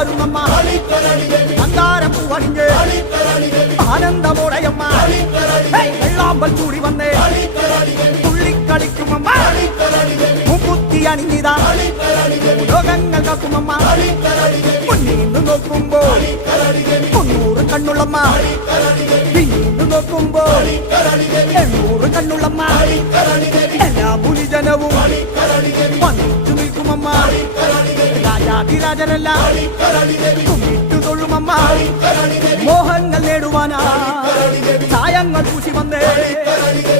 വരുന്നമ്മ മന്ദാരം പൂവണിഞ്ഞ് ആനന്ദമോടയമ്മ വെള്ളാമ്പൽ കൂടി വന്നേ തുള്ളിക്കളിക്കുമമ്മ മുക്കുത്തി അണിഞ്ഞിതാ ലോകങ്ങൾ കാക്കുമമ്മ മുന്നീന്ന് നോക്കുമ്പോ 300 കണ്ണുള്ളമ്മ പിന്നീന്ന് നോക്കുമ്പോ 800 കണ്ണുള്ളമ്മ എല്ലാ പുലിജനവും വന്നിച്ചു നിൽക്കുമമ്മ രാജാതിരാജനല്ല കുമ്മിട്ടു തൊഴുമമ്മ മോഹങ്ങൾ നേടുവാനാ ചായങ്ങൾ പൂശി വന്നേ